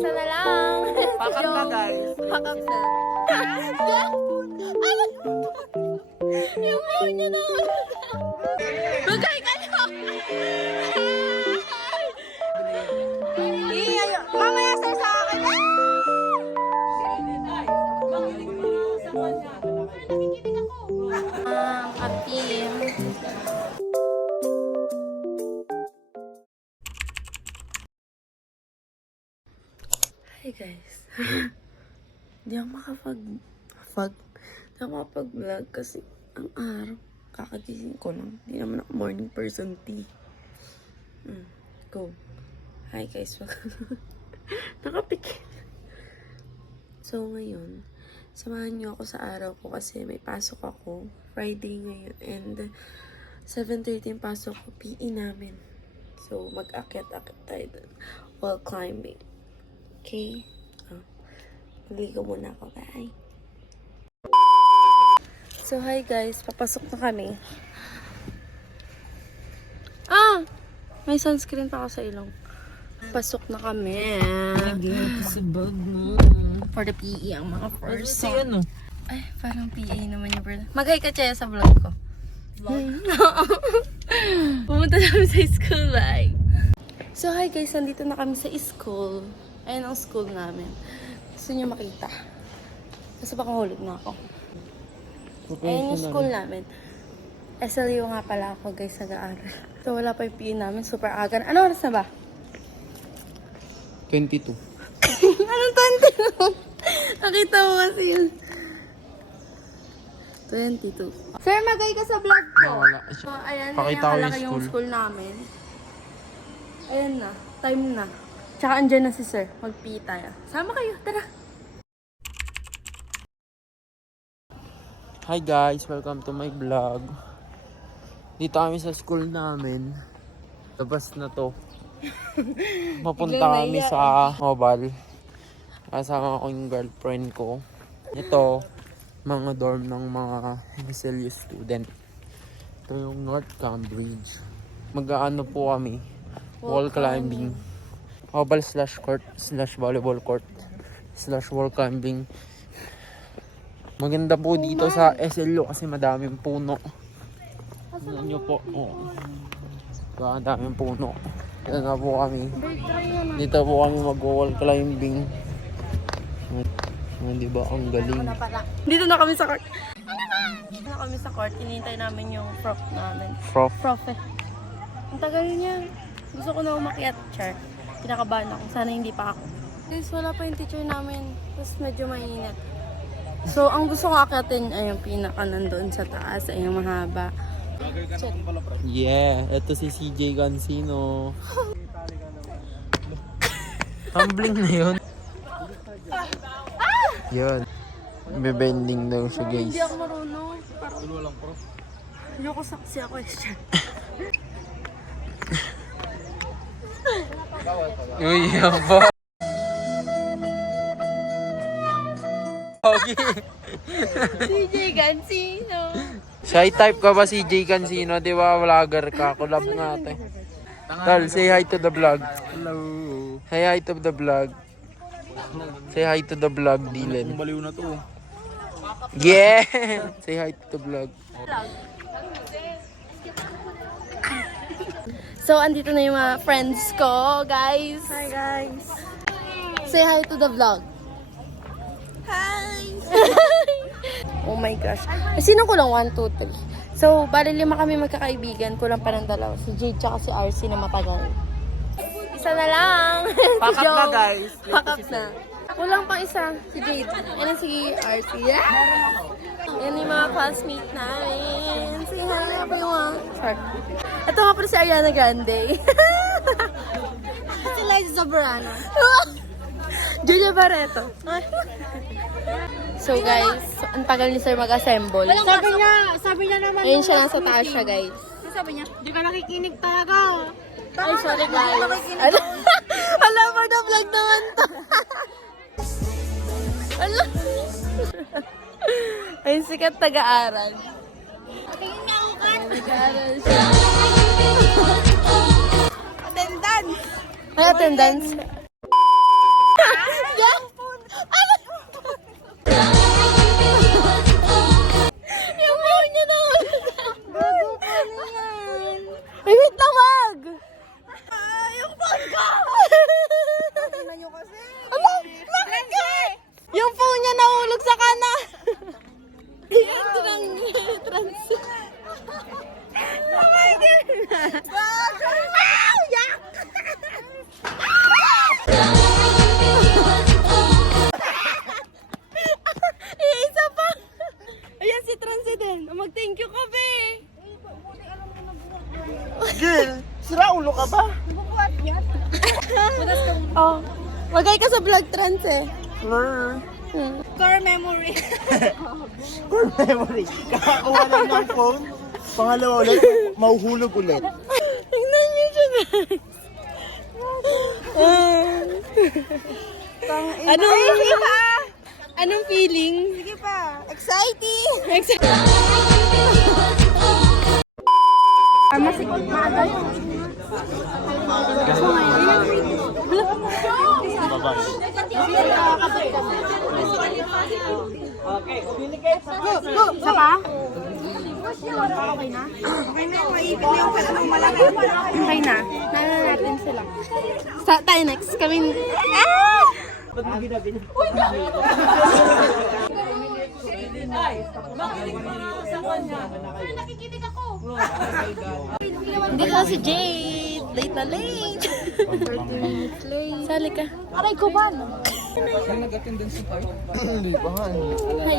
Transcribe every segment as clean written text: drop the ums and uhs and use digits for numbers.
Isa na lang. Pakat na, guys. Pakat na. Yung mo niya na. Bagay ka niyo. Mamaya sa akin. Atim. Hi guys. Hindi ako makapag-vlog kasi ang araw. Kakagising ko lang. Hindi naman ako morning person tea. Go. Hi guys. Nakapikit. So ngayon, samahan niyo ako sa araw ko kasi may pasok ako. Friday ngayon. And 7:30 yung pasok ko. PE namin. So mag-akyat-akyat tayo dun while climbing. Okay? Naligo muna ako, bye. So, hi guys. Papasok na kami. May sunscreen pa ako sa ilong. Pasok na kami. Sa bag mo. For the PE, ang mga first. Si ano? Ay, parang PE naman yung bird. Mag-hi ka, Chea, sa vlog ko. Pumunta namin sa school, bye. So, hi guys. Nandito na kami sa school. Ayan ang school namin. Gusto niyo makita. Kasi baka hulog na ako. Ayan yung school namin. SLU nga pala ako guys, nag-aaral. So wala pa yung PE namin, super aga. Ano oras na ba? 22. Anong 22? Nakita mo kasi yun. 22. Sir, magay ka sa vlog ko. Wala. So, ayan, Pakita ko kalaki yung school namin. Ayan na, time na. Tsaka andyan na si sir, mag-PE tayo. Sama kayo, tara. Hi guys, welcome to my vlog. Dito kami sa school namin. Labas na to. Papunta kami sa Mobile. Kasama ko yung girlfriend ko. Ito, mga dorm ng mga MSLU student. Ito yung North Cambridge. Mag-aano po kami? Wall climbing. Mobile /court /volleyball court /wall climbing. Maganda po dito sa SLU kasi madaming puno. Tignan nyo po. Madaming puno. Dito na po kami. Dito po kami mag-wall climbing. Diba? Ang galing. Dito na kami sa court. Dito na kami sa court. Hinihintay namin yung prof namin. Prof eh. Ang tagal niya. Gusto ko na umakyat. Char. Kinakabahan ako. Sana hindi pa ako. Guys, wala pa yung teacher namin. Tapos medyo mainit. So, ang gusto ko akyatin ay yung pinaka nandoon sa taas. Ay yung mahaba. Yeah, ito si CJ Gansino. Tumbling na yun. Yun. Bebending daw siya guys. Hindi ako marunong. Parang walang prof. Hindi ako saksi ako eh. Uy, yabo. Okay. CJ Gansino. Shy type ka ba CJ Gansino? Di ba vlogger ka? Collab nga ate. Tal, say hi to the vlog. Hello. Say hi to the vlog. Say hi to the vlog, Dylan. Baliw na to. Yeah! Say hi to the vlog. So, andito na yung mga friends ko, guys. Hi, guys. Say hi to the vlog. Hi! Oh my gosh. Sino ko lang? 1, 2, 3. So, bali 5 kami magkakaibigan. Kulang pa ng dalawa. Si Jade tsaka si RC na matagal. Isa na lang. Pakat na guys. Pakat na. Kulang pang isa. Si Jade. Yan si RC. Yeah! Yan yung mga classmate namin. Say hi everyone. Sorry. Ito nga pala si Ariana Grande. Si Liza Soberano. Julia Barreto. So guys, ang tagal ni Sir mag-assemble. Sabi niya naman. Ayun siya, nasa taas siya guys. Sabi niya, di ka nakikinig talaga. Ay, sorry guys. Alam for the vlog naman to. Alam. Ayun, sikat taga-aral. Tingin niya ako kan. Nag-aaral siya. Attendance. Ay, attendance. Magay ka sa vlog trans eh. Core memory. Core memory. Kakakuha lang ng phone. Pangalawa ulit, mahuhulog ulit. Tingnan niyo siya guys. Anong feeling? Sige pa. Exciting! Masikot maaga. Isa pa? Okay na? Okay na. Nalala natin sila. Tayo next. Kami... Ah! Nakikinig ako. Hindi ka si Jade. Late na late. 30 minutes late. Sali ka. Aray ko ba? Hindi pa nga. Hi.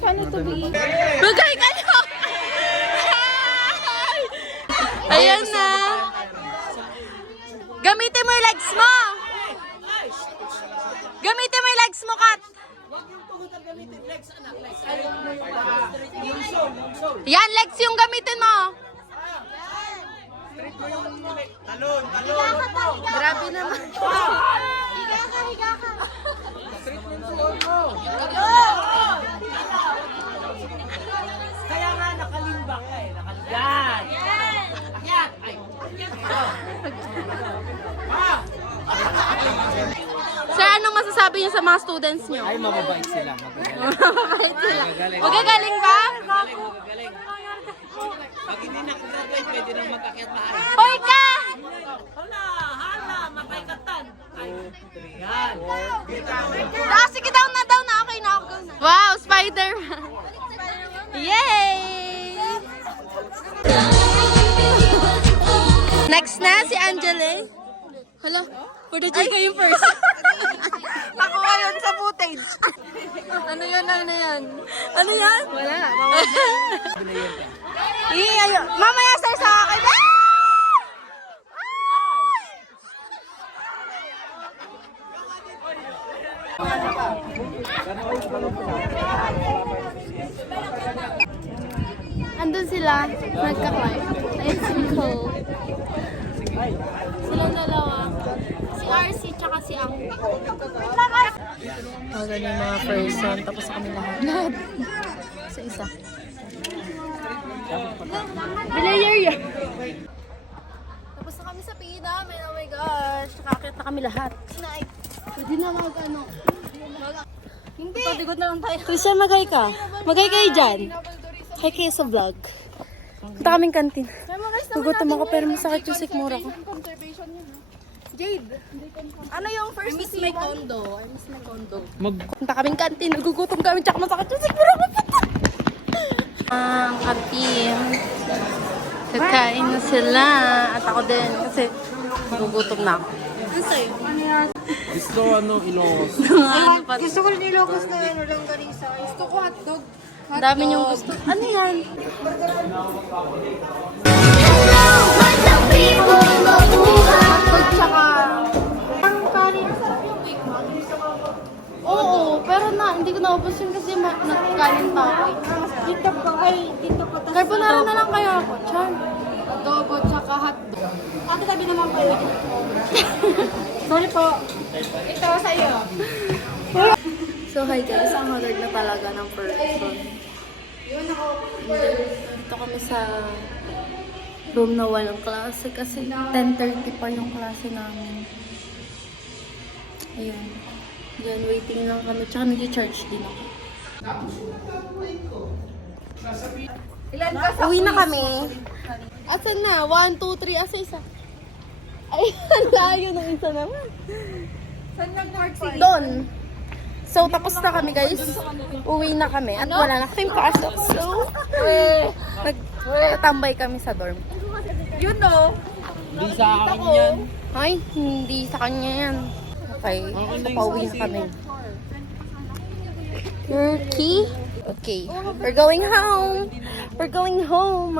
Paano ito bigay? Magay ka nyo! Ayan na. Gamitin mo yung legs mo. Gamitin mo yung legs mo, Kat. Yan, legs yung gamitin mo. Grabe naman. Higa ka, higa ka. Sir, anong masasabi niyo sa mga students niyo? Ay, mababait sila. Mabait sila. Magagaling ba? Pag hindi nakagraduate, pwede nang mag-akyat na ay. Hoy ka! Sige, down na. Okay na. Wow, Spider-Man. Yay! Next na, si Angela. Hala, for the Jika yung first. Nakuha yun sa footage. Ano yan? Ano yan? Wala. Mamaya sir sa akin. Andun sila, nagka-climb. Ayun si Nicole. Silang dalawa. Si RC tsaka si Ang. Ganun yung mga person, tapos kami lahat. Sa isa. Bilayer yan. Tapos na kami sa PE namin, oh my gosh. Nakakit na kami lahat. Pwede na mag-ano. Hindi. Padigot na lang tayo. Christian, magay ka. Magay kayo dyan. Hi kayo sa vlog. Punta kaming kantin. Gugutom ako pero masakit yung sikmura ko. Jade, ano yung first miss my condo? I miss my condo. Punta kaming kantin. Nagugutom kami tsaka masakit yung sikmura ko. Kantin. Kakain na sila. At ako din kasi nagugutom na ako. Ano sa'yo? Gusto Ilocos. Ano pa? Gusto ko rin ilocos na longganisa. Gusto ko hotdog. Ang dami niyong gusto. Ano yan? Hotdog tsaka... Ang kanin. Oo, pero hindi ko naubos yun kasi nagkanin pa ako. Dito pa. Carbonara na lang kaya ako. Char. Adobo tsaka hotdog. Ate, tabi naman pala. Sorry po. Ito sa'yo. So hi guys, ang haggard na talaga ng person. Dito kami sa room na walang klase kasi 10:30 pa yung klase namin. Ayun. Diyan, waiting lang kami. Tsaka nag-charge din ako. Uwi na kami. Asan na? 1, 2, 3. Asa isa? Ay, ang layo ng isa naman. Saan nag-park si Doon. So, tapos na kami guys. Uwi na kami. At wala na kaming pasok. So, nagtambay kami sa dorm. Yun no. Hindi sa akin yan. Ay, hindi sa kanya yan. Okay, pauwi na kami. Turkey? Okay, we're going home. We're going home.